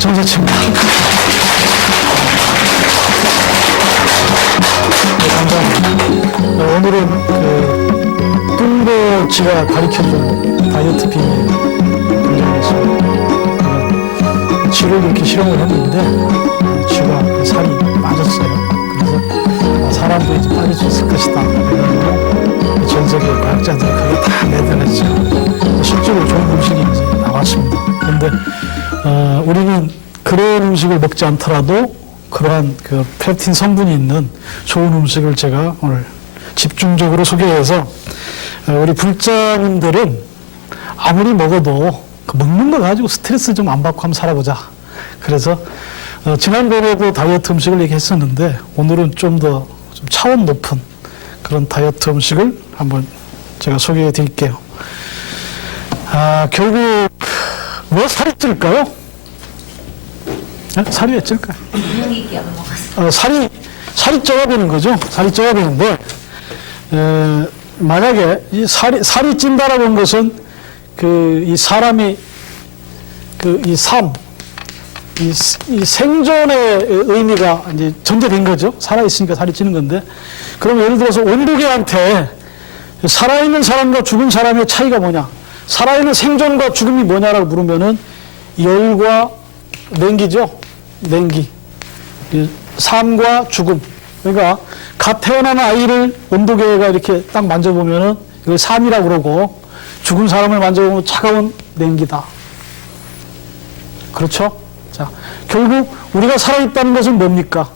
정서치입니다. 네, 감사합니다. 오늘은 뚱보치가 가르쳐준 다이어트 비밀 공개하겠습니다. 쥐를 이렇게 실험을 했는데 쥐가 살이 빠졌어요. 그래서 사람도 이제 빠질 수 있을 것이다. 그래가지고 전 세계 과학자들이 그걸 다 내달았죠. 실제로 좋은 음식이 이제 나왔습니다. 그런데 우리는 그런 음식을 먹지 않더라도 그러한 그 페르틴 성분이 있는 좋은 음식을 제가 오늘 집중적으로 소개해서 우리 불자님들은 아무리 먹어도 그 먹는 거 가지고 스트레스 좀 안 받고 한번 살아보자. 그래서 지난번에도 다이어트 음식을 얘기했었는데 오늘은 좀 더 좀 차원 높은 그런 다이어트 음식을 한번 제가 소개해 드릴게요. 결국 왜 살이 찔까요? 살이 왜 찔까요? 분위기 안 먹었어. 살이 쪄야 되는 거죠. 살이 쪄야 되는데 만약에 이 살이 찐다라고 하는 것은 이 사람이 이 생존의 의미가 이제 전제된 거죠. 살아있으니까 살이 찌는 건데, 그럼 예를 들어서 온도계한테 살아있는 사람과 죽은 사람의 차이가 뭐냐? 살아있는 생존과 죽음이 뭐냐라고 물으면은 열과 냉기죠. 냉기. 삶과 죽음. 그러니까 갓 태어난 아이를 온도계가 이렇게 딱 만져보면은 이걸 삶이라고 그러고, 죽은 사람을 만져보면 차가운 냉기다. 그렇죠? 자, 결국 우리가 살아있다는 것은 뭡니까?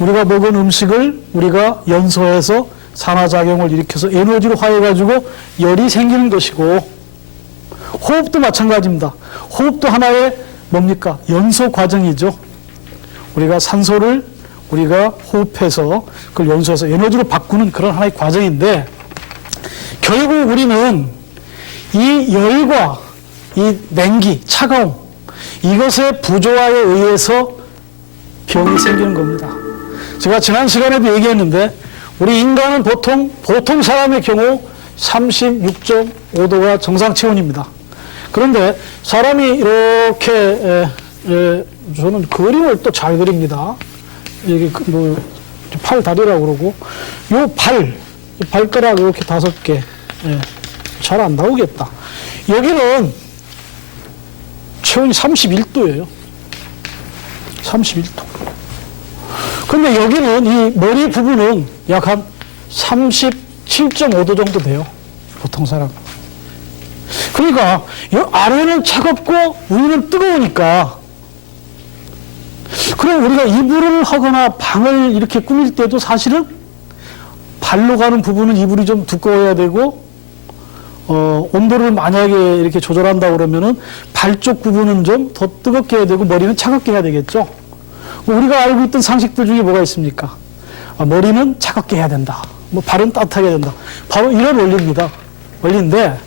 우리가 먹은 음식을 우리가 연소해서 산화작용을 일으켜서 에너지로 화해가지고 열이 생기는 것이고, 호흡도 마찬가지입니다. 호흡도 하나의 뭡니까? 연소 과정이죠. 우리가 산소를 우리가 호흡해서 그걸 연소해서 에너지로 바꾸는 그런 하나의 과정인데, 결국 우리는 이 열과 이 냉기, 차가움, 이것의 부조화에 의해서 병이 생기는 겁니다. 제가 지난 시간에도 얘기했는데, 우리 인간은 보통 사람의 경우 36.5도가 정상 체온입니다. 그런데 사람이 이렇게 저는 그림을 또 잘 그립니다. 이게 팔 다리라고 그러고, 요 발가락 이렇게 5개, 잘 안 나오겠다. 여기는 체온이 31도예요. 31도. 근데 여기는 이 머리 부분은 약 한 37.5도 정도 돼요. 보통 사람. 그러니까 이 아래는 차갑고 위는 뜨거우니까, 그럼 우리가 이불을 하거나 방을 이렇게 꾸밀 때도 사실은 발로 가는 부분은 이불이 좀 두꺼워야 되고, 온도를 만약에 이렇게 조절한다 그러면은 발 쪽 부분은 좀 더 뜨겁게 해야 되고 머리는 차갑게 해야 되겠죠. 우리가 알고 있던 상식들 중에 뭐가 있습니까? 머리는 차갑게 해야 된다. 발은 따뜻하게 해야 된다. 바로 이런 원리입니다. 원리인데,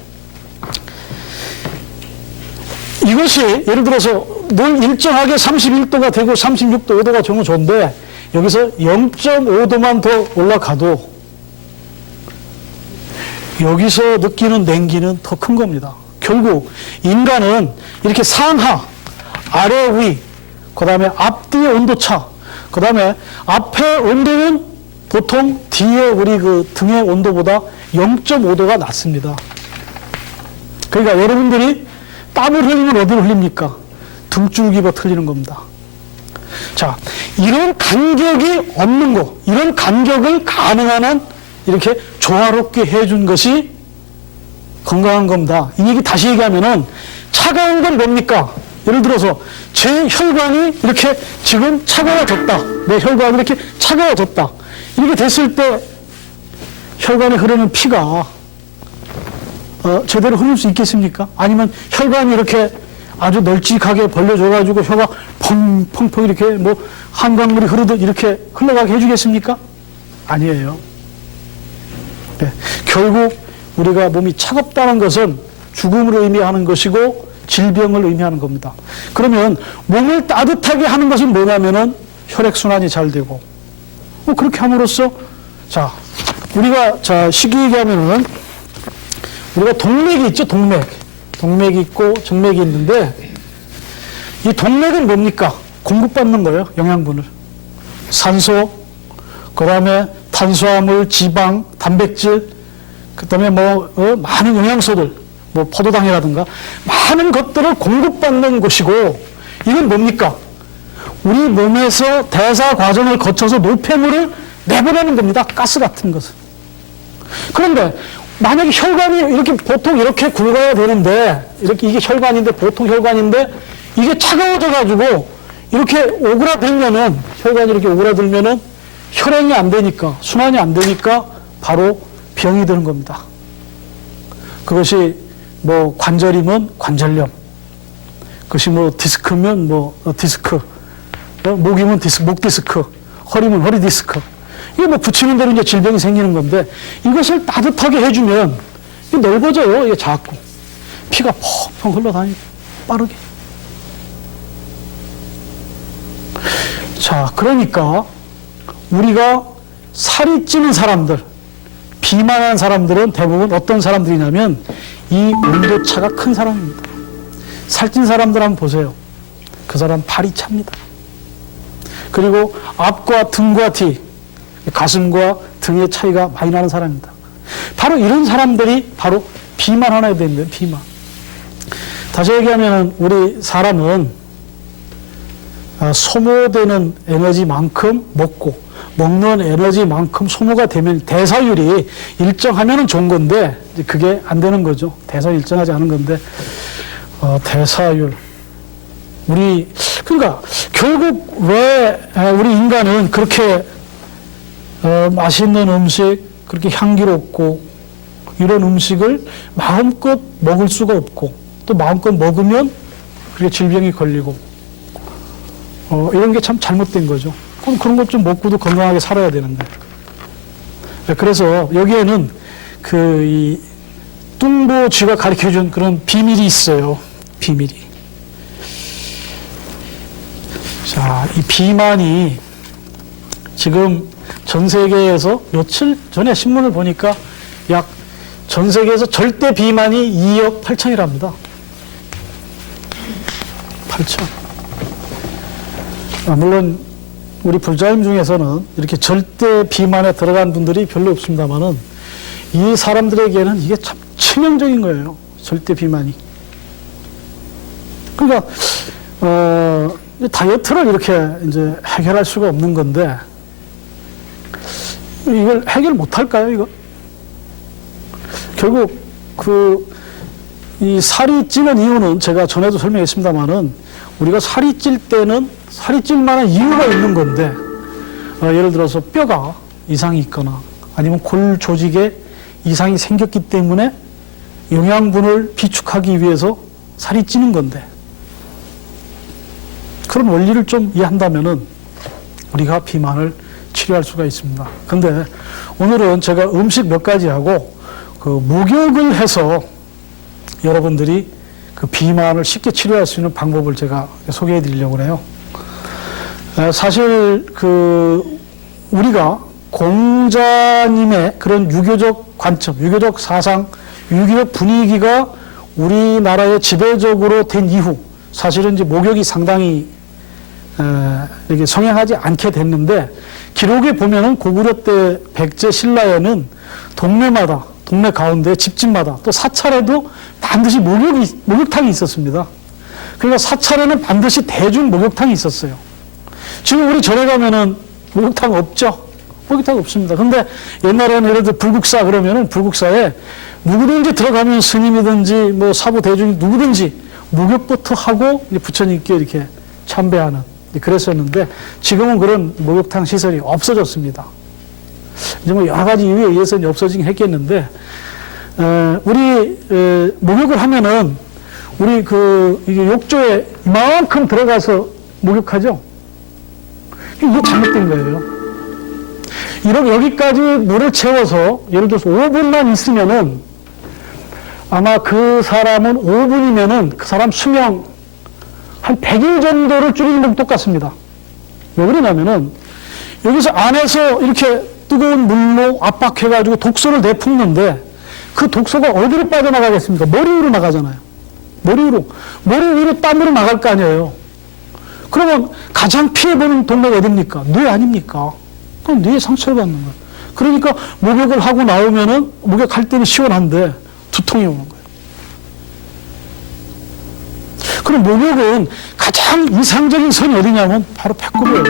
이것이 예를 들어서 늘 일정하게 31도가 되고 36도, 5도가 정말 좋은데, 여기서 0.5도만 더 올라가도 여기서 느끼는 냉기는 더 큰 겁니다. 결국 인간은 이렇게 상하, 아래, 위, 그 다음에 앞뒤의 온도차, 그 다음에 앞에 온도는 보통 뒤에 우리 그 등의 온도보다 0.5도가 낮습니다. 그러니까 여러분들이 땀을 흘리면 어디로 흘립니까? 등줄기가 틀리는 겁니다. 자, 이런 간격이 없는 거, 이런 간격을 가능한 한 이렇게 조화롭게 해준 것이 건강한 겁니다. 이 얘기 다시 얘기하면은, 차가운 건 뭡니까? 예를 들어서 제 혈관이 이렇게 지금 차가워졌다. 내 혈관이 이렇게 차가워졌다. 이렇게 됐을 때 혈관에 흐르는 피가 제대로 흐를 수 있겠습니까? 아니면 혈관이 이렇게 아주 널찍하게 벌려져가지고 혀가 펑펑펑 이렇게 한강물이 흐르듯 이렇게 흘러가게 해주겠습니까? 아니에요. 네. 결국 우리가 몸이 차갑다는 것은 죽음을 의미하는 것이고 질병을 의미하는 겁니다. 그러면 몸을 따뜻하게 하는 것은 뭐냐면은 혈액순환이 잘 되고, 그렇게 함으로써, 우리가 쉽게 얘기하면은 우리가 동맥이 있죠. 동맥이 있고 정맥이 있는데, 이 동맥은 뭡니까? 공급받는 거예요, 영양분을. 산소, 그 다음에 탄수화물, 지방, 단백질, 그 다음에 많은 영양소들, 포도당이라든가, 많은 것들을 공급받는 곳이고, 이건 뭡니까? 우리 몸에서 대사 과정을 거쳐서 노폐물을 내보내는 겁니다. 가스 같은 것을. 그런데, 만약에 혈관이 이렇게 보통 이렇게 굵어야 되는데, 이게 혈관인데, 보통 혈관인데, 이게 차가워져가지고, 이렇게 오그라들면은, 혈관이 이렇게 오그라들면은, 혈행이 안 되니까, 순환이 안 되니까, 바로 병이 되는 겁니다. 그것이 관절이면 관절염, 그것이 디스크면 디스크, 목이면 목 디스크, 허리면 허리 디스크. 이게 붙이는 대로 이제 질병이 생기는 건데, 이것을 따뜻하게 해주면, 이게 넓어져요, 이게 자꾸. 피가 펑펑 흘러다니고, 빠르게. 자, 그러니까, 우리가 살이 찌는 사람들, 비만한 사람들은 대부분 어떤 사람들이냐면, 이 온도차가 큰 사람입니다. 살찐 사람들 한번 보세요. 그 사람 팔이 찹니다. 그리고 앞과 등과 뒤, 가슴과 등의 차이가 많이 나는 사람입니다. 바로 이런 사람들이 바로 비만하게 됩니다. 비만. 다시 얘기하면 우리 사람은 소모되는 에너지만큼 먹고 먹는 에너지만큼 소모가 되면 대사율이 일정하면 좋은 건데 그게 안 되는 거죠. 대사율 일정하지 않은 건데 대사율. 그러니까 결국 왜 우리 인간은 그렇게 맛있는 음식, 그렇게 향기롭고 이런 음식을 마음껏 먹을 수가 없고 또 마음껏 먹으면 그렇게 질병이 걸리고 이런 게 참 잘못된 거죠. 그럼 그런 것 좀 먹고도 건강하게 살아야 되는데. 그래서 여기에는 이 뚱보쥐가 가르쳐준 그런 비밀이 있어요. 비밀이. 자, 이 비만이 지금 전 세계에서 며칠 전에 신문을 보니까 약 전 세계에서 절대 비만이 2억 8천이랍니다. 8천. 물론 우리 불자임 중에서는 이렇게 절대 비만에 들어간 분들이 별로 없습니다만은 이 사람들에게는 이게 참 치명적인 거예요. 절대 비만이. 그러니까 다이어트를 이렇게 이제 해결할 수가 없는 건데 이걸 해결 못 할까요, 이거? 결국 이 살이 찌는 이유는 제가 전에도 설명했습니다만은 우리가 살이 찔 때는 살이 찔 만한 이유가 있는 건데 예를 들어서 뼈가 이상이 있거나 아니면 골 조직에 이상이 생겼기 때문에 영양분을 비축하기 위해서 살이 찌는 건데 그런 원리를 좀 이해한다면은 우리가 비만을 치료할 수가 있습니다. 근데 오늘은 제가 음식 몇 가지 하고 목욕을 해서 여러분들이 그 비만을 쉽게 치료할 수 있는 방법을 제가 소개해 드리려고 해요. 사실 우리가 공자님의 그런 유교적 관점, 유교적 사상, 유교적 분위기가 우리나라에 지배적으로 된 이후 사실은 이제 목욕이 상당히 이렇게 성행하지 않게 됐는데 기록에 보면은 고구려 때 백제 신라에는 동네 가운데 집집마다 또 사찰에도 반드시 목욕탕이 있었습니다. 그러니까 사찰에는 반드시 대중 목욕탕이 있었어요. 지금 우리 절에 가면은 목욕탕 없죠? 목욕탕 없습니다. 근데 옛날에는 예를 들어 불국사 그러면은 불국사에 누구든지 들어가면 스님이든지 사부 대중 누구든지 목욕부터 하고 부처님께 이렇게 참배하는 그랬었는데 지금은 그런 목욕탕 시설이 없어졌습니다. 이제 여러 가지 이유에 의해서 없어지긴 했겠는데, 우리, 목욕을 하면은, 우리 이게 욕조에 이만큼 들어가서 목욕하죠? 이게 잘못된 거예요. 여기까지 물을 채워서, 예를 들어서 5분만 있으면은, 아마 그 사람은 5분이면은 그 사람 수명 한 100일 정도를 줄이는 것 똑같습니다. 왜 그러냐면은, 여기서 안에서 이렇게 뜨거운 물로 압박해가지고 독소를 내뿜는데 그 독소가 어디로 빠져나가겠습니까? 머리 위로 나가잖아요. 머리 위로 땀으로 나갈 거 아니에요. 그러면 가장 피해보는 동네가 어딥니까? 뇌 아닙니까? 그럼 뇌에 상처를 받는 거예요. 그러니까 목욕을 하고 나오면은, 목욕할 때는 시원한데 두통이 오는 거예요. 그럼 목욕은 가장 이상적인 선이 어디냐면 바로 배꼽이에요.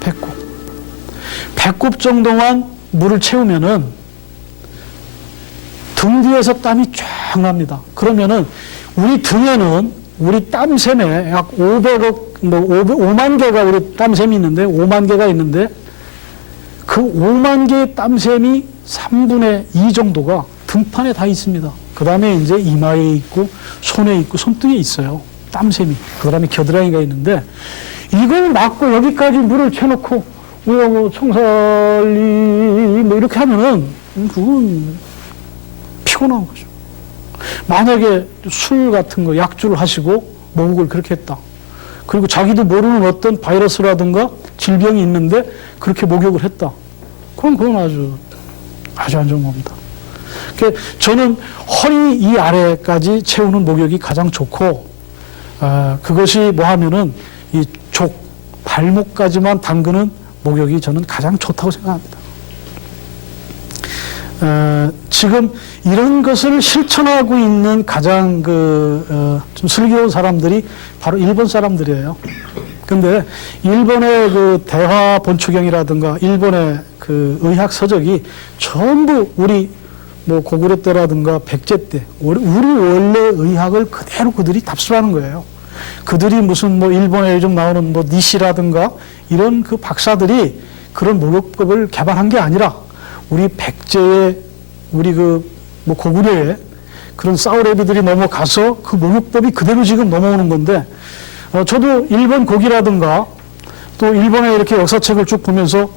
배꼽. 배꼽 정도만 물을 채우면은 등 뒤에서 땀이 쫙 납니다. 그러면은 우리 등에는 우리 땀샘에 약 5만 개가 우리 땀샘이 있는데 5만 개가 있는데 그 5만 개의 땀샘이 3분의 2 정도가 등판에 다 있습니다. 그 다음에 이제 이마에 있고 손에 있고 손등에 있어요. 땀샘이. 그 다음에 겨드랑이가 있는데 이걸 막고 여기까지 물을 채놓고 뭐 청살리 뭐 이렇게 하면은 그건 피곤한 거죠. 만약에 술 같은 거 약주를 하시고 목욕을 그렇게 했다. 그리고 자기도 모르는 어떤 바이러스라든가 질병이 있는데 그렇게 목욕을 했다. 그럼 그건 아주 안 좋은 겁니다. 저는 허리 이 아래까지 채우는 목욕이 가장 좋고, 그것이 뭐 하면은 이 발목까지만 담그는 목욕이 저는 가장 좋다고 생각합니다. 지금 이런 것을 실천하고 있는 가장 좀 슬기로운 사람들이 바로 일본 사람들이에요. 근데 일본의 그 대화 본초경이라든가 일본의 그 의학 서적이 전부 우리 뭐 고구려 때라든가 백제 때 우리 원래 의학을 그대로 그들이 답습하는 거예요. 그들이 무슨 뭐 일본에 요즘 나오는 뭐 니시라든가 이런 그 박사들이 그런 목욕법을 개발한 게 아니라 우리 백제의 우리 그 뭐 고구려의 그런 사우레비들이 넘어가서 그 목욕법이 그대로 지금 넘어오는 건데, 저도 일본 고기라든가 또 일본의 이렇게 역사책을 쭉 보면서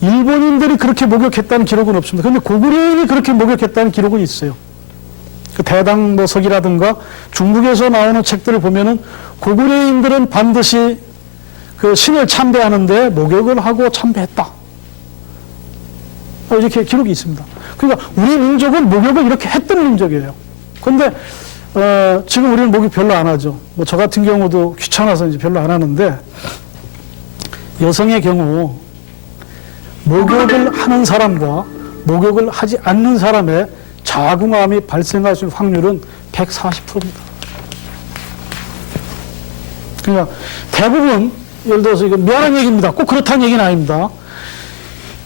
일본인들이 그렇게 목욕했다는 기록은 없습니다. 그런데 고구려인이 그렇게 목욕했다는 기록은 있어요. 그 대당서기라든가 중국에서 나오는 책들을 보면은 고구려인들은 반드시 그 신을 참배하는데 목욕을 하고 참배했다. 이렇게 기록이 있습니다. 그러니까 우리 민족은 목욕을 이렇게 했던 민족이에요. 그런데 지금 우리는 목욕 별로 안 하죠. 뭐 저 같은 경우도 귀찮아서 이제 별로 안 하는데, 여성의 경우 목욕을 하는 사람과 목욕을 하지 않는 사람의 자궁암이 발생할 수 있는 확률은 140%입니다. 그러니까 대부분, 예를 들어서 이거 미안한 얘기입니다. 꼭 그렇다는 얘기는 아닙니다.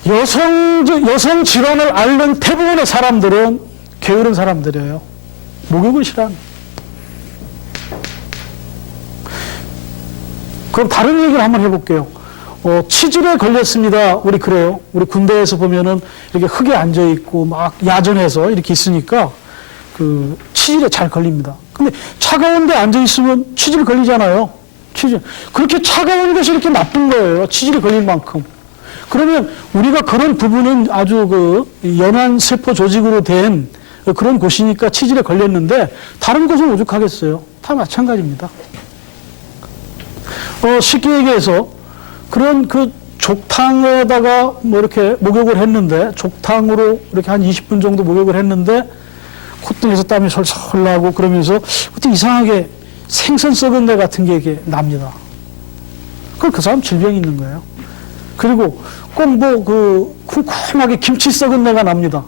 여성 질환을 앓는 대부분의 사람들은 게으른 사람들이에요. 목욕을 싫어합니다. 그럼 다른 얘기를 한번 해볼게요. 치질에 걸렸습니다. 우리 그래요. 우리 군대에서 보면은 이렇게 흙에 앉아있고 막 야전에서 이렇게 있으니까 그 치질에 잘 걸립니다. 근데 차가운 데 앉아있으면 치질 걸리잖아요. 치질. 그렇게 차가운 것이 이렇게 나쁜 거예요. 치질이 걸릴 만큼. 그러면 우리가 그런 부분은 아주 그 연한 세포 조직으로 된 그런 곳이니까 치질에 걸렸는데 다른 곳은 오죽하겠어요. 다 마찬가지입니다. 쉽게 얘기해서 그런 그 족탕에다가 뭐 이렇게 목욕을 했는데, 족탕으로 이렇게 한 20분 정도 목욕을 했는데 콧등에서 땀이 솔솔 나고 그러면서 그때 이상하게 생선 썩은 내 같은 게 이게 납니다. 그럼 그 사람 질병이 있는 거예요. 그리고 꼭 뭐 그 쿰쿰하게 김치 썩은 내가 납니다.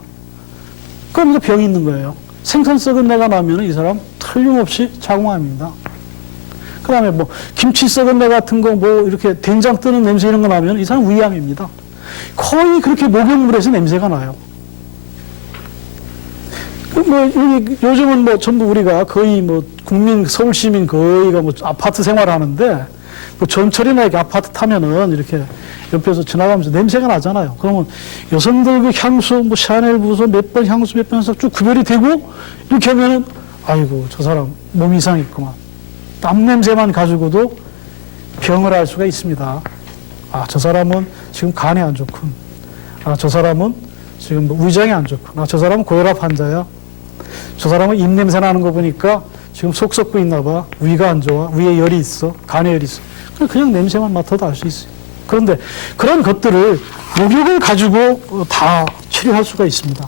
그럼 그 병이 있는 거예요. 생선 썩은 내가 나면 이 사람 틀림없이 자궁암입니다. 그 다음에 뭐 김치 썩은 내 같은 거 뭐 이렇게 된장 뜨는 냄새 이런 거 나면 이 사람 위암입니다. 거의 그렇게 목욕물에서 냄새가 나요. 뭐 요즘은 뭐 전부 우리가 거의 뭐 국민 서울 시민 거의가 뭐 아파트 생활하는데, 뭐 전철이나 이렇게 아파트 타면은 이렇게 옆에서 지나가면서 냄새가 나잖아요. 그러면 여성들 그 향수, 뭐 샤넬 부서 몇 번 향수 몇 번 해서 쭉 구별이 되고 이렇게 하면은 아이고 저 사람 몸 이상이 있구만. 땀 냄새만 가지고도 병을 알 수가 있습니다. 아, 저 사람은 지금 간이 안 좋군. 아, 저 사람은 지금 뭐 위장이 안 좋군. 아, 저 사람은 고혈압 환자야. 저 사람은 입 냄새 나는 거 보니까 지금 속 썩고 있나 봐. 위가 안 좋아. 위에 열이 있어. 간에 열이 있어. 그냥 냄새만 맡아도 알 수 있어요. 그런데 그런 것들을 목욕을 가지고 다 치료할 수가 있습니다.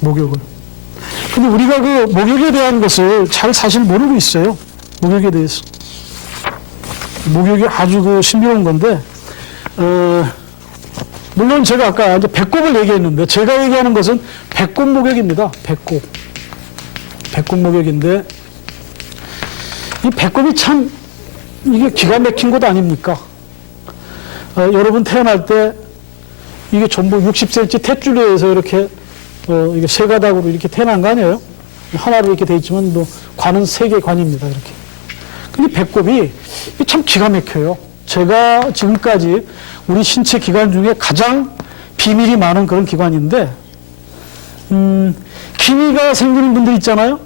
목욕을. 근데 우리가 그 목욕에 대한 것을 잘 사실 모르고 있어요. 목욕에 대해서. 목욕이 아주 그 신비로운 건데, 물론 제가 아까 이제 배꼽을 얘기했는데, 제가 얘기하는 것은 배꼽 목욕입니다. 배꼽 목욕인데, 이 배꼽이 참, 이게 기가 막힌 것 아닙니까? 여러분 태어날 때, 이게 전부 60cm 탯줄에서 이렇게, 이게 세 가닥으로 이렇게 태어난 거 아니에요? 하나로 이렇게 돼 있지만, 뭐, 관은 세 개 관입니다, 이렇게. 근데 배꼽이 참 기가 막혀요. 제가 지금까지 우리 신체 기관 중에 가장 비밀이 많은 그런 기관인데, 기미가 생기는 분들 있잖아요?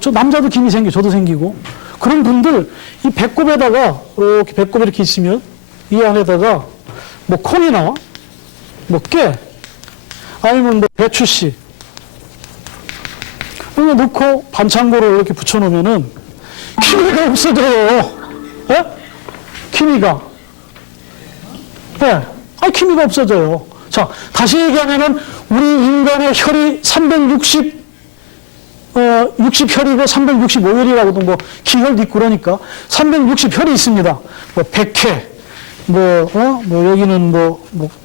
저 남자도 기미 생겨, 저도 생기고. 그런 분들, 이 배꼽에다가, 이렇게 배꼽이 이렇게 있으면, 이 안에다가, 뭐 콩이나, 뭐 깨, 아니면 뭐 배추씨, 이거 넣고 반창고로 이렇게 붙여놓으면은, 기미가 없어져요. 예? 기미가. 예. 기미가 없어져요. 자, 다시 얘기하면은, 우리 인간의 혈이 60혈이고 365혈이라고도 뭐, 기혈도 있고 그러니까, 360혈이 있습니다. 뭐, 백회, 뭐, 여기는 뭐,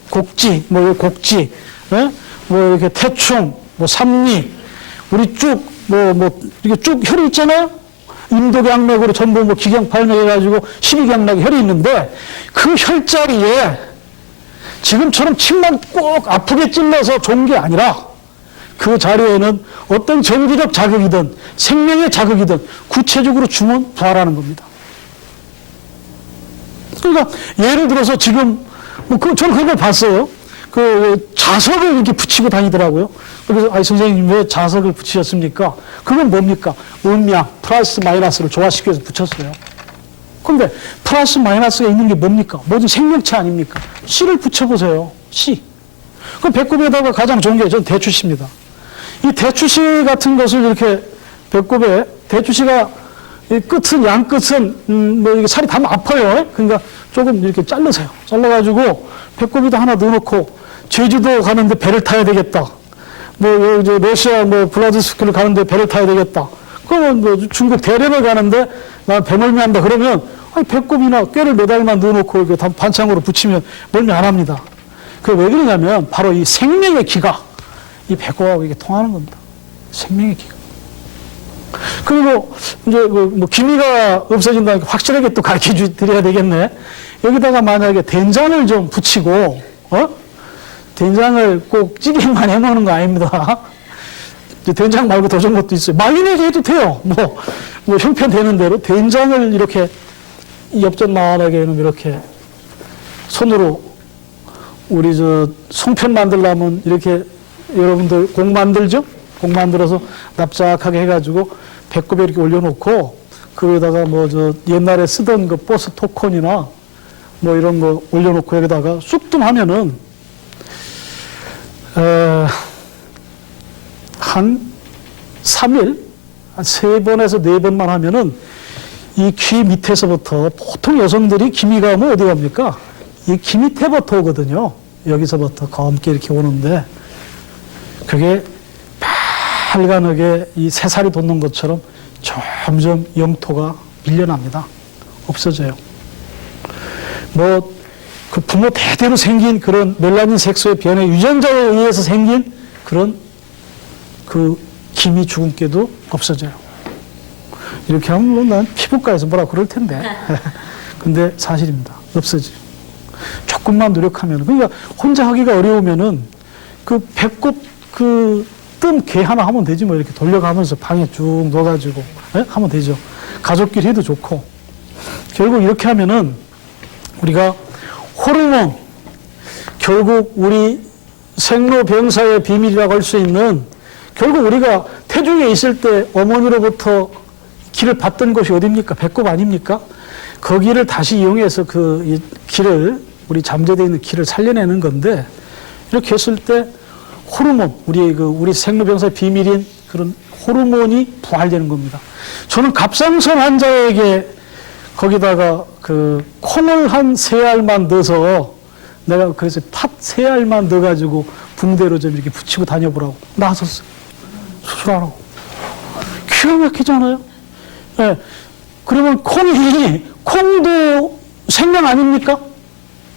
곡지, 곡지, 예? 뭐, 이렇게 태충, 뭐, 삼리, 우리 쭉, 이렇게 쭉 혈이 있잖아요? 임도경락으로 전부 뭐 기경팔맥해가지고 12경락에 혈이 있는데 그 혈자리에 지금처럼 침만 꼭 아프게 찔러서 좋은 게 아니라 그 자리에는 어떤 정기적 자극이든 생명의 자극이든 구체적으로 주면 부활하는 겁니다. 그러니까 예를 들어서 지금 저는 그걸 봤어요. 그 자석을 이렇게 붙이고 다니더라고요. 그래서 선생님 왜 자석을 붙이셨습니까? 그건 뭡니까? 음양 플러스 마이너스를 조화시켜서 붙였어요. 그런데 플러스 마이너스가 있는 게 뭡니까? 모든 생명체 아닙니까? 씨를 붙여보세요. 씨. 그 배꼽에다가 가장 좋은 게 저는 대추씨입니다. 이 대추씨 같은 것을 이렇게 배꼽에 대추씨가 이 끝은 양 끝은 이게 살이 닿으면 아파요. 그러니까 조금 이렇게 자르세요. 잘라가지고 배꼽에다 하나 넣어놓고 제주도 가는데 배를 타야 되겠다. 이제 러시아 블라디스토크를 가는데 배를 타야 되겠다. 그러면 중국 대連을 가는데 나 배멀미한다 그러면 배꼽이나 꾀를 매달만 넣어놓고 이렇게 반창으로 붙이면 멀미 안 합니다. 그게 왜 그러냐면 바로 이 생명의 기가 이 배꼽하고 이게 통하는 겁니다. 생명의 기가. 그리고 이제 기미가 없어진다니까 확실하게 또 가르쳐 드려야 되겠네. 여기다가 만약에 된장을 좀 붙이고, 된장을 꼭 찌개만 해 먹는 거 아닙니다. 된장 말고 더 좋은 것도 있어요. 마요네즈 해도 돼요. 형편되는 대로 된장을 이렇게 엽전만하게 이렇게 손으로 우리 송편 만들려면 이렇게 여러분들 공 만들죠? 공 만들어서 납작하게 해가지고 배꼽에 이렇게 올려놓고 거기다가 옛날에 쓰던 그 보스 토콘이나 이런 거 올려놓고 여기다가 쑥 좀 하면은 한 3일, 한 3번에서 4번만 하면은 이 귀 밑에서부터 보통 여성들이 기미가 오면 어디 갑니까? 이 귀 밑에부터 오거든요. 여기서부터 검게 이렇게 오는데 그게 빨간하게 이 새살이 돋는 것처럼 점점 영토가 밀려납니다. 없어져요. 그 부모 대대로 생긴 그런 멜라닌 색소의 변의 유전자에 의해서 생긴 그런 그 기미 주근깨도 없어져요. 이렇게 하면 난 피부과에서 뭐라 그럴 텐데. 근데 사실입니다. 없어져요. 조금만 노력하면. 그러니까 혼자 하기가 어려우면은 그 배꼽 뜸 개 하나 하면 되지 이렇게 돌려가면서 방에 쭉 넣어가지고 하면 되죠. 가족끼리 해도 좋고. 결국 이렇게 하면은 우리가 호르몬, 결국 우리 생로병사의 비밀이라고 할 수 있는 결국 우리가 태중에 있을 때 어머니로부터 기를 받던 곳이 어디입니까? 배꼽 아닙니까? 거기를 다시 이용해서 그 기를, 우리 잠재되어 있는 기를 살려내는 건데 이렇게 했을 때 호르몬, 우리 생로병사의 비밀인 그런 호르몬이 부활되는 겁니다. 저는 갑상선 환자에게 거기다가 콩을 한 3알만 넣어서 내가 그래서 팥 3알만 넣어가지고 붕대로 좀 이렇게 붙이고 다녀보라고 나섰어요. 수술하라고. 기가 막히잖아요. 네. 그러면 콩도 생명 아닙니까?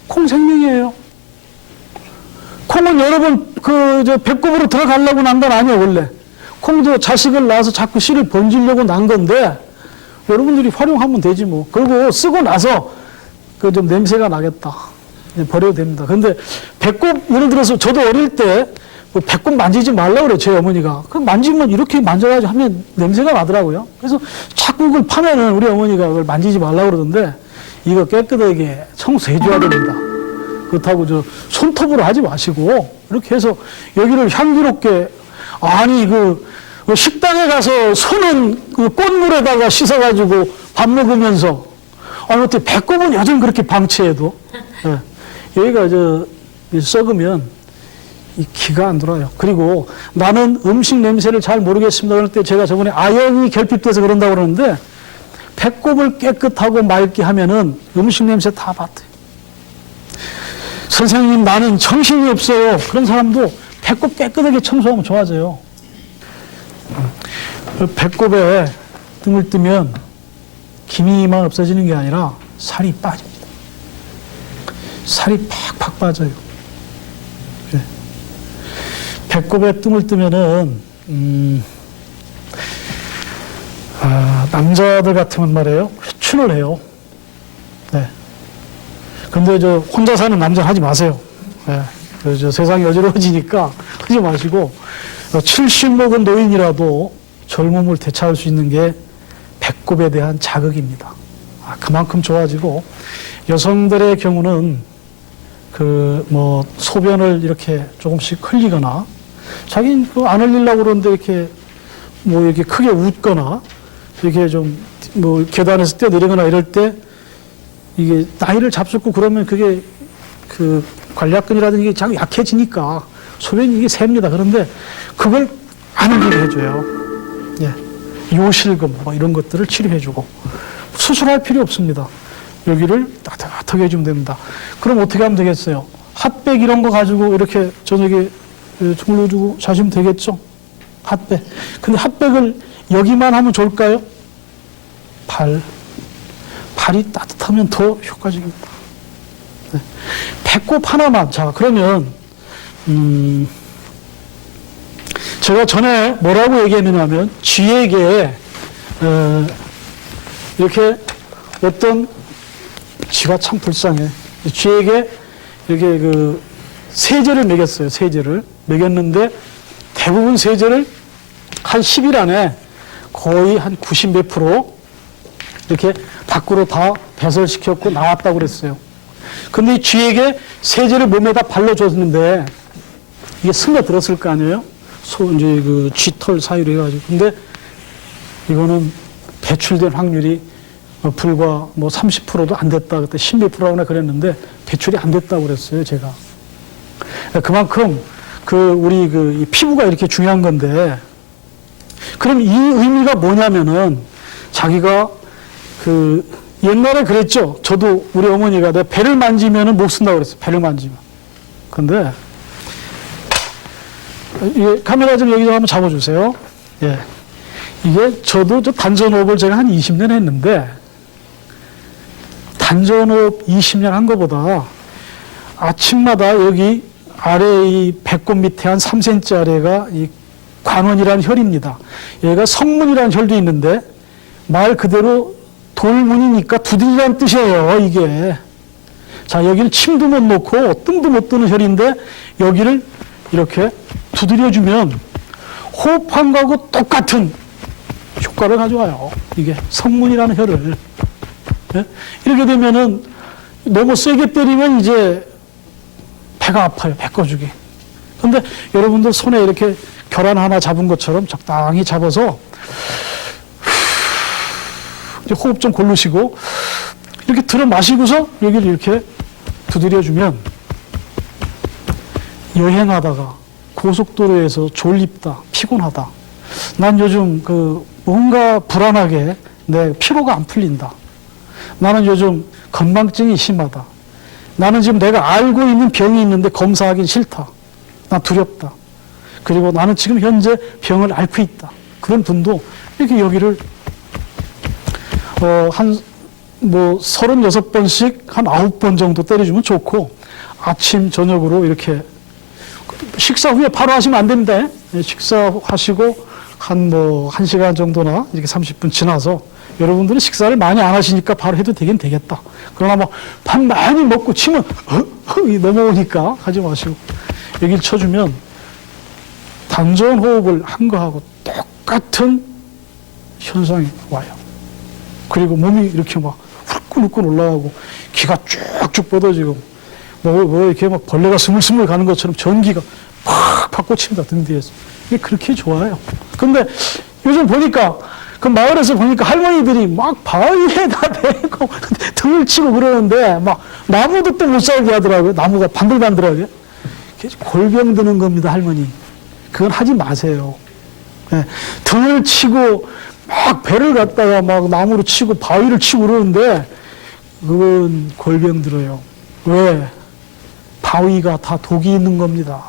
콩 생명이에요. 콩은 여러분 배꼽으로 들어가려고 난 건 아니에요, 원래. 콩도 자식을 낳아서 자꾸 씨를 번지려고 난 건데 여러분들이 활용하면 되지 뭐. 그리고 쓰고 나서 그 좀 냄새가 나겠다. 버려도 됩니다. 근데 배꼽, 예를 들어서 저도 어릴 때 뭐 배꼽 만지지 말라고 그래요, 제 어머니가. 그 만지면 이렇게 만져가지고 하면 냄새가 나더라고요. 그래서 자꾸 그걸 파면은 우리 어머니가 그걸 만지지 말라고 그러던데 이거 깨끗하게 청소해줘야 됩니다. 그렇다고 손톱으로 하지 마시고 이렇게 해서 여기를 향기롭게, 아니 식당에 가서 손은 그 꽃물에다가 씻어가지고 밥 먹으면서, 아니 어떻게 배꼽은 여전히 그렇게 방치해도, 예. 여기가 썩으면 이 기가 안 들어요. 그리고 나는 음식 냄새를 잘 모르겠습니다. 그럴 때 제가 저번에 아연이 결핍돼서 그런다고 그러는데 배꼽을 깨끗하고 맑게 하면은 음식 냄새 다 맡아요. 선생님, 나는 정신이 없어요. 그런 사람도 배꼽 깨끗하게 청소하면 좋아져요. 배꼽에 등을 뜨면 기미만 없어지는 게 아니라 살이 빠집니다. 살이 팍팍 빠져요. 네. 배꼽에 뜸을 뜨면은 남자들 같으면 말이에요, 회춘을 해요. 네. 근데 혼자 사는 남자 하지 마세요. 네. 세상이 어지러워지니까 하지 마시고, 70 먹은 노인이라도 젊음을 되찾을 수 있는 게 배꼽에 대한 자극입니다. 그만큼 좋아지고, 여성들의 경우는 소변을 이렇게 조금씩 흘리거나, 자기는 안 흘리려고 그러는데 이렇게 크게 웃거나, 이렇게 계단에서 뛰어내리거나 이럴 때, 이게 나이를 잡숫고 그러면 그게 관략근이라든지 이게 자꾸 약해지니까 소변이 이게 셉니다. 그런데 그걸 안 흘리게 해줘요. 예. 요실금 이런 것들을 치료해주고, 수술할 필요 없습니다. 여기를 따뜻하게 해주면 됩니다. 그럼 어떻게 하면 되겠어요? 핫백 이런 거 가지고 이렇게 저녁에 주물러주고 자시면 되겠죠? 핫백. 근데 핫백을 여기만 하면 좋을까요? 발이 따뜻하면 더 효과적입니다. 네. 배꼽 하나만. 자, 그러면 제가 전에 뭐라고 얘기했느냐 하면, 쥐에게 이렇게 어떤, 쥐가 참 불쌍해. 쥐에게 이렇게 세제를 먹였어요. 세제를 먹였는데 대부분 세제를 한 10일 안에 거의 한 90 몇 프로 이렇게 밖으로 다 배설시켰고 나왔다고 그랬어요. 근데 이 쥐에게 세제를 몸에다 발라줬는데 이게 스며들었을 거 아니에요? 쥐털 사이로 해가지고. 근데 이거는 배출된 확률이 불과 30%도 안 됐다. 그때 10 몇 프로나 그랬는데 배출이 안 됐다고 그랬어요, 제가. 그만큼 우리 이 피부가 이렇게 중요한 건데, 그럼 이 의미가 뭐냐면은, 자기가 옛날에 그랬죠. 저도 우리 어머니가 내 배를 만지면은 목 쓴다고 그랬어요. 배를 만지면. 근데 이게 카메라 좀 여기 좀 한번 잡아주세요. 예. 이게 저도 단전호흡을 제가 한 20년 했는데, 단전호흡 20년 한 것보다 아침마다 여기 아래 이 배꼽 밑에 한 3cm 아래가 이 관원이라는 혈입니다. 여기가 성문이라는 혈도 있는데, 말 그대로 돌문이니까 두들이라는 뜻이에요, 이게. 자, 여기를 침도 못 놓고 뜸도 못 드는 혈인데, 여기를 이렇게 두드려주면 호흡한 거하고 똑같은 효과를 가져와요. 이게 성문이라는 혈을. 예? 이렇게 되면은 너무 세게 때리면 이제 배가 아파요. 배 꺼주기. 근데 여러분들 손에 이렇게 계란 하나 잡은 것처럼 적당히 잡아서 이제 호흡 좀 고르시고 이렇게 들어 마시고서 여기를 이렇게 두드려주면, 여행하다가 고속도로에서 졸립다, 피곤하다, 난 요즘 뭔가 불안하게 내 피로가 안 풀린다, 나는 요즘 건망증이 심하다, 나는 지금 내가 알고 있는 병이 있는데 검사하긴 싫다, 난 두렵다, 그리고 나는 지금 현재 병을 앓고 있다, 그런 분도 이렇게 여기를 한 뭐 36번씩 한 9번 정도 때려주면 좋고, 아침, 저녁으로 이렇게 식사 후에 바로 하시면 안 됩니다. 예, 식사하시고 한 1시간 정도나 이렇게 30분 지나서 여러분들은 식사를 많이 안 하시니까 바로 해도 되긴 되겠다. 그러나 뭐 밥 많이 먹고 치면 넘어오니까 하지 마시고 여기를 쳐주면 단전 호흡을 한 거하고 똑같은 현상이 와요. 그리고 몸이 이렇게 막 후끈후끈 올라가고 기가 쭉쭉 뻗어지고 뭐 이렇게 막 벌레가 스물스물 가는 것처럼 전기가 팍팍 꽂힙니다. 등 뒤에서. 이게 그렇게 좋아요. 근데 요즘 보니까 그 마을에서 보니까 할머니들이 막 바위에다 대고 등을 치고 그러는데 막 나무도 또 못 살게 하더라고요. 나무가 반들반들하게. 골병 드는 겁니다, 할머니. 그건 하지 마세요. 네. 등을 치고 막 배를 갖다가 막 나무로 치고 바위를 치고 그러는데 그건 골병 들어요. 왜? 바위가 다 독이 있는 겁니다.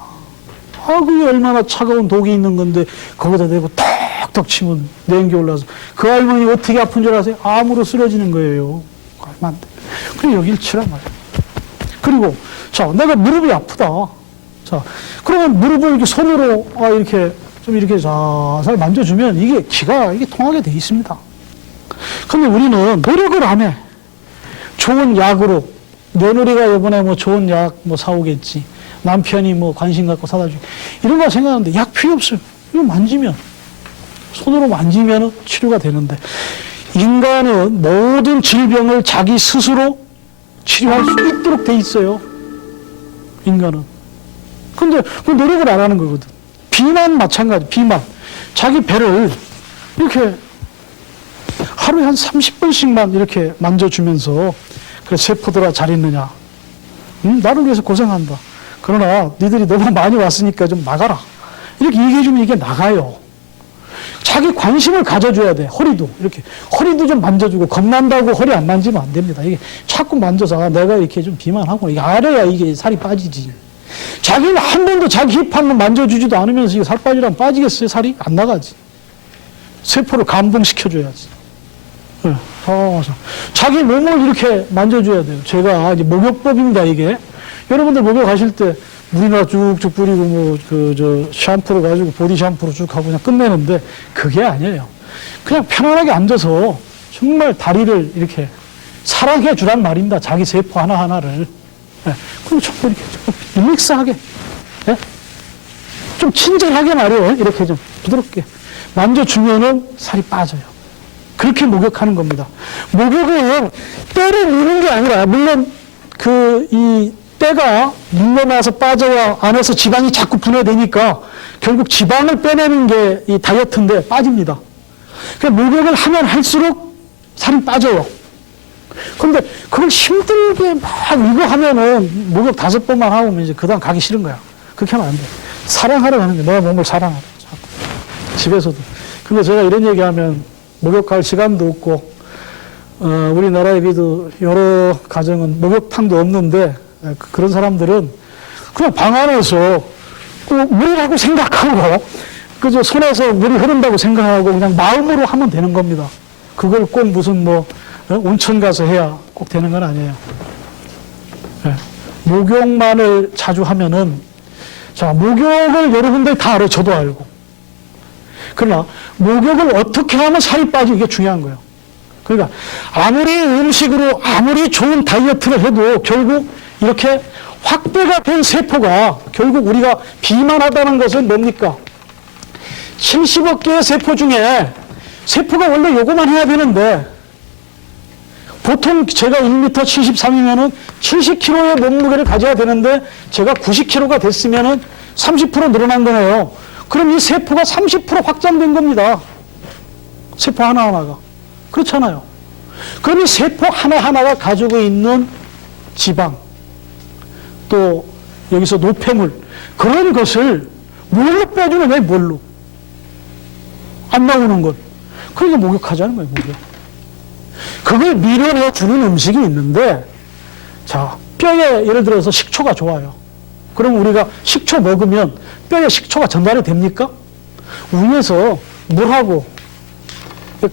그게 얼마나 차가운 독이 있는 건데 거기다 대고 턱턱 치면 냉기 올라서 그 할머니 어떻게 아픈 줄 아세요? 암으로 쓰러지는 거예요. 하면 안 돼. 그래 여기를 치란 말이에요. 그리고 자 내가 무릎이 아프다. 자 그러면 무릎을 이렇게 손으로 이렇게 좀 이렇게 살살 만져주면 이게 기가 이게 통하게 돼 있습니다. 근데 우리는 노력을 안 해. 좋은 약으로 며느리가 이번에 뭐 좋은 약 뭐 사오겠지. 남편이 뭐 관심 갖고 사다 주고 이런 거 생각하는데 약 필요 없어요. 이거 만지면 손으로 만지면 치료가 되는데 인간은 모든 질병을 자기 스스로 치료할 수 있도록 돼 있어요. 인간은. 근데 그 노력을 안 하는 거거든. 비만 마찬가지. 비만. 자기 배를 이렇게 하루에 한 30번씩만 이렇게 만져주면서 그래 세포들아 잘 있느냐. 나를 위해서 고생한다. 그러나 니들이 너무 많이 왔으니까 좀 나가라. 이렇게 얘기해주면 이게 나가요. 자기 관심을 가져줘야 돼. 허리도 이렇게 허리도 좀 만져주고 겁난다고 허리 안 만지면 안 됩니다. 이게 자꾸 만져서 내가 이렇게 좀 비만하구나. 이게 알아야 이게 살이 빠지지. 자기는 한 번도 자기 힙 한번 만져주지도 않으면서 이게 살 빠지라면 빠지겠어요? 살이 안 나가지. 세포를 감동시켜줘야지. 네. 자기 몸을 이렇게 만져줘야 돼요. 제가 이제 목욕법입니다, 이게. 여러분들 목욕하실 때 물이나 쭉쭉 뿌리고 샴푸를 가지고 보디 샴푸로 쭉 하고 그냥 끝내는데 그게 아니에요. 그냥 편안하게 앉아서 정말 다리를 이렇게 사랑해 주란 말입니다. 자기 세포 하나하나를. 네. 그럼 조금 이렇게 좀 릴렉스하게. 네? 좀 친절하게 말이에요. 이렇게 좀 부드럽게. 만져주면은 살이 빠져요. 그렇게 목욕하는 겁니다. 목욕은 때를 누는 게 아니라, 물론 이 때가 물러나서 빠져야 안에서 지방이 자꾸 분해되니까 결국 지방을 빼내는 게 이 다이어트인데 빠집니다. 그러니까 목욕을 하면 할수록 살이 빠져요. 그런데 그걸 힘들게 막 이거 하면은 목욕 5번만 하고 이제 그 다음 가기 싫은 거야. 그렇게 하면 안 돼. 사랑하러 가는 거야. 내 몸을 사랑하라. 집에서도. 근데 제가 이런 얘기하면 목욕할 시간도 없고, 우리나라에 비해도 여러 가정은 목욕탕도 없는데, 그런 사람들은 그냥 방 안에서 물이라고 생각하고, 그저 손에서 물이 흐른다고 생각하고 그냥 마음으로 하면 되는 겁니다. 그걸 꼭 무슨 온천 가서 해야 꼭 되는 건 아니에요. 네. 목욕만을 자주 하면은, 자, 목욕을 여러분들 다 알아요. 저도 알고. 그러나 목욕을 어떻게 하면 살이 빠지고 이게 중요한 거예요. 그러니까 아무리 음식으로 아무리 좋은 다이어트를 해도 결국 이렇게 확대가 된 세포가 결국 우리가 비만하다는 것은 뭡니까? 70억 개의 세포 중에 세포가 원래 요거만 해야 되는데 보통 제가 1m 73이면은 70kg의 몸무게를 가져야 되는데 제가 90kg가 됐으면은 30% 늘어난 거네요. 그럼 이 세포가 30% 확장된 겁니다. 세포 하나하나가. 그렇잖아요. 그럼 이 세포 하나하나가 가지고 있는 지방, 또 여기서 노폐물, 그런 것을 뭘로 빼주는 거예요, 뭘로? 안 나오는 것. 그러니까 목욕하자는 거예요, 목욕. 그걸 밀어내 주는 음식이 있는데, 자, 뼈에 예를 들어서 식초가 좋아요. 그럼 우리가 식초 먹으면 뼈에 식초가 전달이 됩니까? 위에서 물하고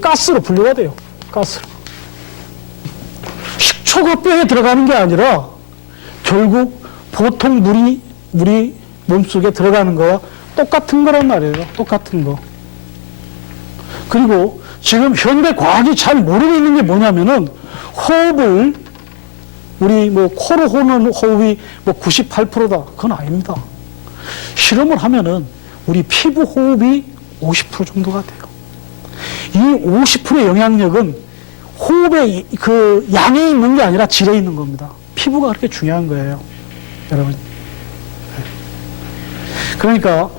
가스로 분류가 돼요. 가스로. 암초가 뼈에 들어가는 게 아니라 결국 보통 물이 몸속에 들어가는 거와 똑같은 거란 말이에요. 똑같은 거. 그리고 지금 현대 과학이 잘 모르고 있는 게 뭐냐면은 호흡을 우리 뭐 코로 호는 호흡이 뭐 98%다. 그건 아닙니다. 실험을 하면은 우리 피부 호흡이 50% 정도가 돼요. 이 50%의 영향력은 호흡의 그 양에 있는 게 아니라 질에 있는 겁니다. 피부가 그렇게 중요한 거예요. 여러분. 그러니까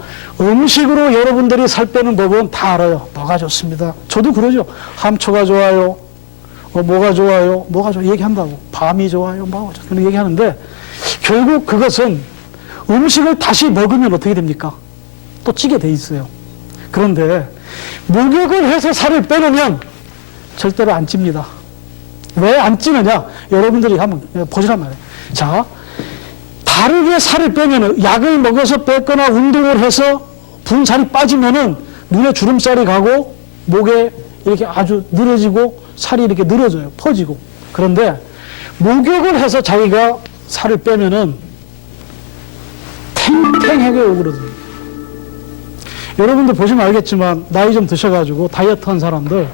음식으로 여러분들이 살 빼는 법은 다 알아요. 뭐가 좋습니다. 저도 그러죠. 함초가 좋아요. 뭐가 좋아요. 뭐가 좋아요. 얘기한다고. 밤이 좋아요. 뭐가 좋아요. 그런 얘기하는데 결국 그것은 음식을 다시 먹으면 어떻게 됩니까? 또 찌게 돼 있어요. 그런데 목욕을 해서 살을 빼놓으면 절대로 안 찝니다. 왜 안 찌느냐? 여러분들이 한번 보시란 말이에요. 자, 다르게 살을 빼면은 약을 먹어서 뺐거나 운동을 해서 분살이 빠지면은 눈에 주름살이 가고 목에 이렇게 아주 늘어지고 살이 이렇게 늘어져요. 퍼지고. 그런데 목욕을 해서 자기가 살을 빼면은 탱탱하게 오그러집니다. 여러분들 보시면 알겠지만 나이 좀 드셔가지고 다이어트 한 사람들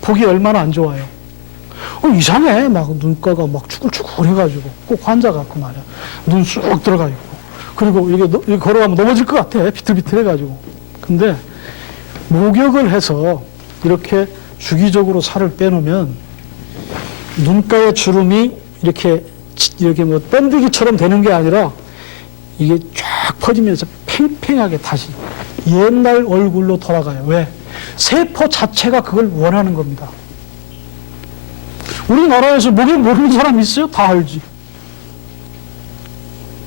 보기 얼마나 안 좋아요. 이상해. 막 눈가가 막 쭈글쭈글 해가지고 꼭 환자 같고 말이야. 눈 쑥 들어가 있고. 그리고 이게 걸어가면 넘어질 것 같아. 비틀비틀 해가지고. 근데 목욕을 해서 이렇게 주기적으로 살을 빼놓으면 눈가의 주름이 이렇게 뭐 번데기처럼 되는 게 아니라 이게 쫙 퍼지면서 팽팽하게 다시 옛날 얼굴로 돌아가요. 왜? 세포 자체가 그걸 원하는 겁니다. 우리나라에서 목욕 모르는 사람 있어요? 다 알지.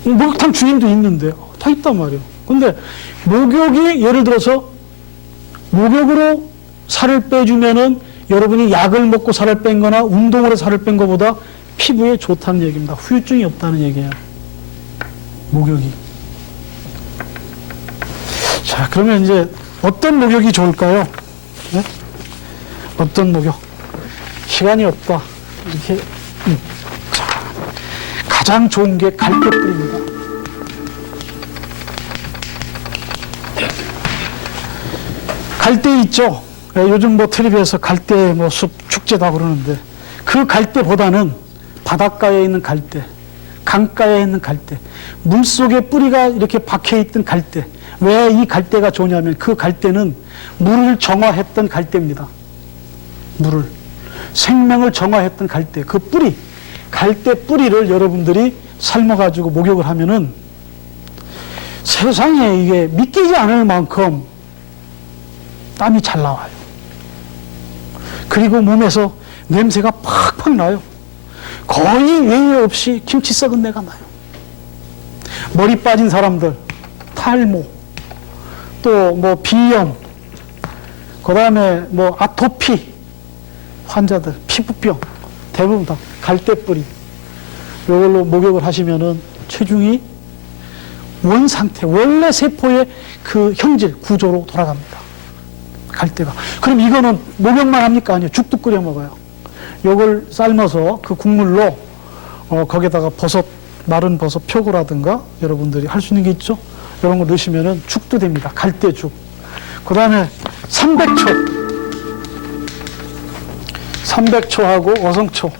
목욕탕 주인도 있는데 다 있단 말이에요. 근데 목욕이 예를 들어서 목욕으로 살을 빼주면은 여러분이 약을 먹고 살을 뺀 거나 운동으로 살을 뺀 것보다 피부에 좋다는 얘기입니다. 후유증이 없다는 얘기예요. 목욕이. 자, 그러면 이제 어떤 목욕이 좋을까요? 네? 어떤 목욕? 시간이 없다. 이렇게. 자, 가장 좋은 게 갈대뿌리입니다. 갈대 있죠? 요즘 뭐 텔레비에서 갈대 뭐 숲 축제다 그러는데 그 갈대보다는 바닷가에 있는 갈대, 강가에 있는 갈대, 물속에 뿌리가 이렇게 박혀있던 갈대. 왜 이 갈대가 좋냐면 그 갈대는 물을 정화했던 갈대입니다. 물을. 생명을 정화했던 갈대. 그 뿌리, 갈대 뿌리를 여러분들이 삶아가지고 목욕을 하면은 세상에 이게 믿기지 않을 만큼 땀이 잘 나와요. 그리고 몸에서 냄새가 팍팍 나요. 거의 예외 없이 김치 썩은 내가 나요. 머리 빠진 사람들, 탈모, 또 뭐 비염, 그 다음에 뭐 아토피 환자들, 피부병, 대부분 다 갈대뿌리. 이걸로 목욕을 하시면은 체중이 원 상태, 원래 세포의 그 형질, 구조로 돌아갑니다. 갈대가. 그럼 이거는 목욕만 합니까? 아니요. 죽도 끓여 먹어요. 요걸 삶아서 그 국물로 거기다가 버섯, 마른 버섯 표고라든가 여러분들이 할 수 있는 게 있죠? 이런 거 넣으시면은 죽도 됩니다. 갈대죽. 그 다음에 삼백초하고 어성초.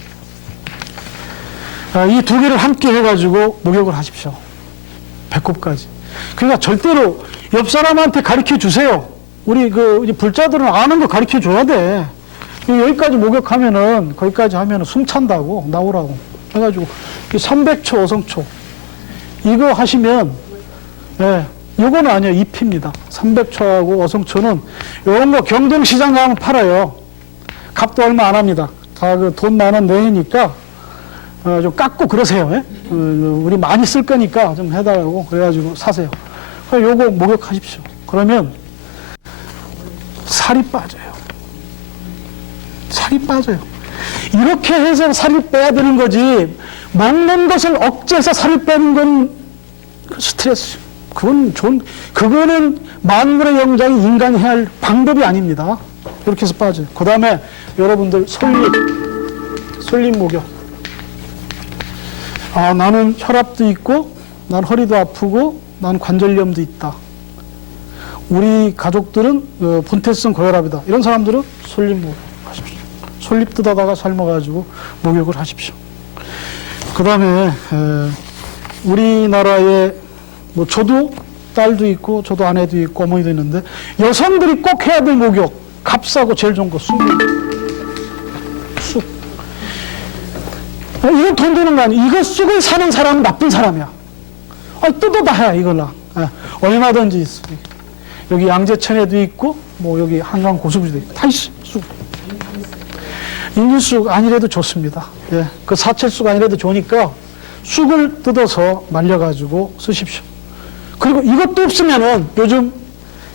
이 두 개를 함께 해가지고 목욕을 하십시오. 배꼽까지. 그러니까 절대로 옆 사람한테 가르쳐 주세요. 우리 불자들은 아는 거 가르쳐 줘야 돼. 여기까지 목욕하면은, 거기까지 하면은 숨 찬다고, 나오라고. 해가지고, 삼백초, 어성초. 이거 하시면, 예, 요거는 아니에요. 잎입니다. 삼백초하고 어성초는, 요런 거 경동시장 가면 팔아요. 값도 얼마 안 합니다. 다 그 돈 많은 내니까, 좀 깎고 그러세요. 예? 우리 많이 쓸 거니까 좀 해달라고. 그래가지고 사세요. 요거 목욕하십시오. 그러면, 살이 빠져요. 살이 빠져요. 이렇게 해서 살을 빼야 되는 거지, 먹는 것을 억제해서 살을 빼는 건 스트레스. 그거는 만물의 영장이 인간이 해야 할 방법이 아닙니다. 이렇게 해서 빠져요. 그 다음에 여러분들 솔잎 목욕. 아, 나는 혈압도 있고, 난 허리도 아프고, 난 관절염도 있다. 우리 가족들은 본태성 고혈압이다. 이런 사람들은 솔잎 목욕하십시오. 솔잎 뜯어다가 삶아가지고 목욕을 하십시오. 그 다음에 우리나라에 뭐 저도 딸도 있고 저도 아내도 있고 어머니도 있는데 여성들이 꼭 해야 될 목욕 값싸고 제일 좋은 거 쑥이에요. 쑥. 이거 돈 드는 거 아니야. 이거 쑥을 사는 사람은 나쁜 사람이야. 뜯어다 해 이걸라. 얼마든지 있어. 여기 양재천에도 있고 뭐 여기 한강 고수부지도 있고 다 있어. 쑥. 인류쑥 아니래도 좋습니다. 예, 그 사철쑥 아니래도 좋으니까 쑥을 뜯어서 말려가지고 쓰십시오. 그리고 이것도 없으면은 요즘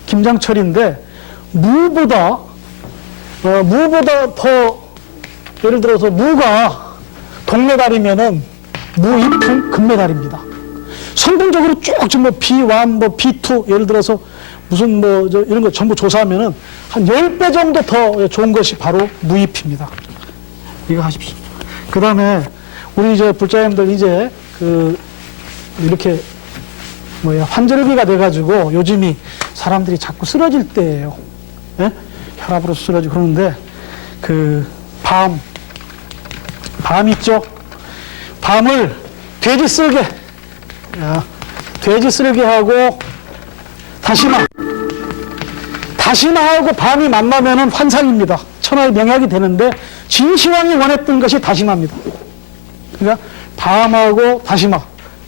김장철인데 무보다 더 예를 들어서 무가 동메달이면은 무잎은 금메달입니다. 성분적으로 쭉 지금 뭐 B1, 뭐 B2 예를 들어서 무슨 뭐 이런 거 전부 조사하면은 한 10배 정도 더 좋은 것이 바로 무잎입니다. 이거 하십시오. 그 다음에 우리 이제 불자님들 이제 이렇게 환절기가 돼가지고 요즘이 사람들이 자꾸 쓰러질 때예요. 예? 혈압으로 쓰러지고 그러는데 밤 있죠? 밤을 돼지 쓸개하고 다시마하고 밤이 만나면은 환상입니다. 천하의 명약이 되는데 진시황이 원했던 것이 다시마입니다. 그러니까 밤하고 다시마,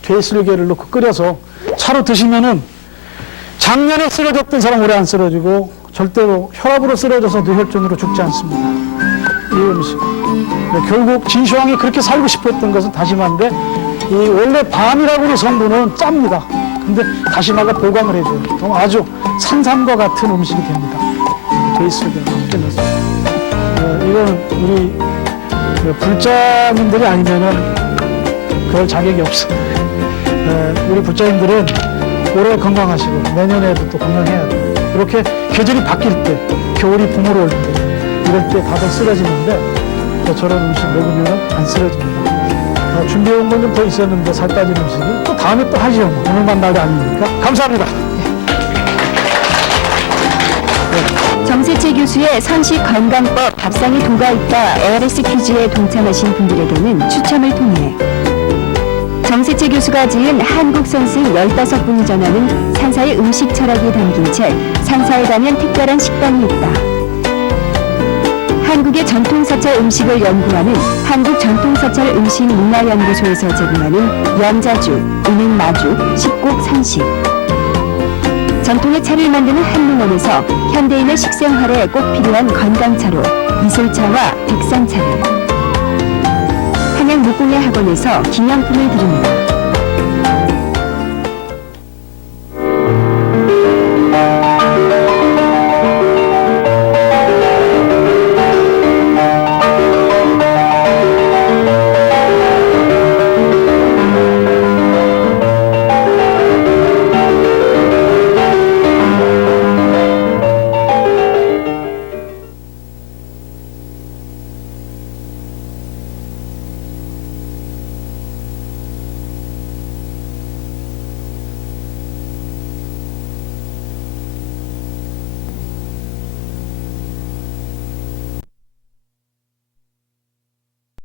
돼지쓸개를 넣고 끓여서 차로 드시면은 작년에 쓰러졌던 사람 올해 안 쓰러지고 절대로 혈압으로 쓰러져서 뇌혈전으로 죽지 않습니다. 이 음식. 결국 진시황이 그렇게 살고 싶었던 것은 다시마인데 이 원래 밤이라고 하는 성분은 짭니다. 근데 다시마가 보강을 해줘요. 아주 산삼과 같은 음식이 됩니다. 돼지쓸개를 함께 넣어서. 이건 우리 불자님들이 아니면은 그럴 자격이 없어요. 우리 불자님들은 올해 건강하시고 내년에도 또 건강해야 돼요. 이렇게 계절이 바뀔 때, 겨울이 봄으로 올 때, 이럴 때 다들 쓰러지는데 저런 음식 먹으면 안 쓰러집니다. 준비해온 건 좀 더 있었는데 살 빠진 음식이 또 다음에 또 하죠. 오늘만 날이 아니니까. 감사합니다. 정세채 교수의 선식 건강법 밥상에 도가 있다 ARS 퀴즈에 동참하신 분들에게는 추첨을 통해 정세채 교수가 지은 한국 선생 15분이 전하는 산사의 음식 철학이 담긴 책 산사에 가면 특별한 식당이 있다. 한국의 전통사찰 음식을 연구하는 한국전통사찰 음식문화연구소에서 제공하는 연자주, 은행마주, 식국 산식 전통의 차를 만드는 한농원에서 현대인의 식생활에 꼭 필요한 건강차로 이솔차와 백상차를 한양 목공예 학원에서 기념품을 드립니다.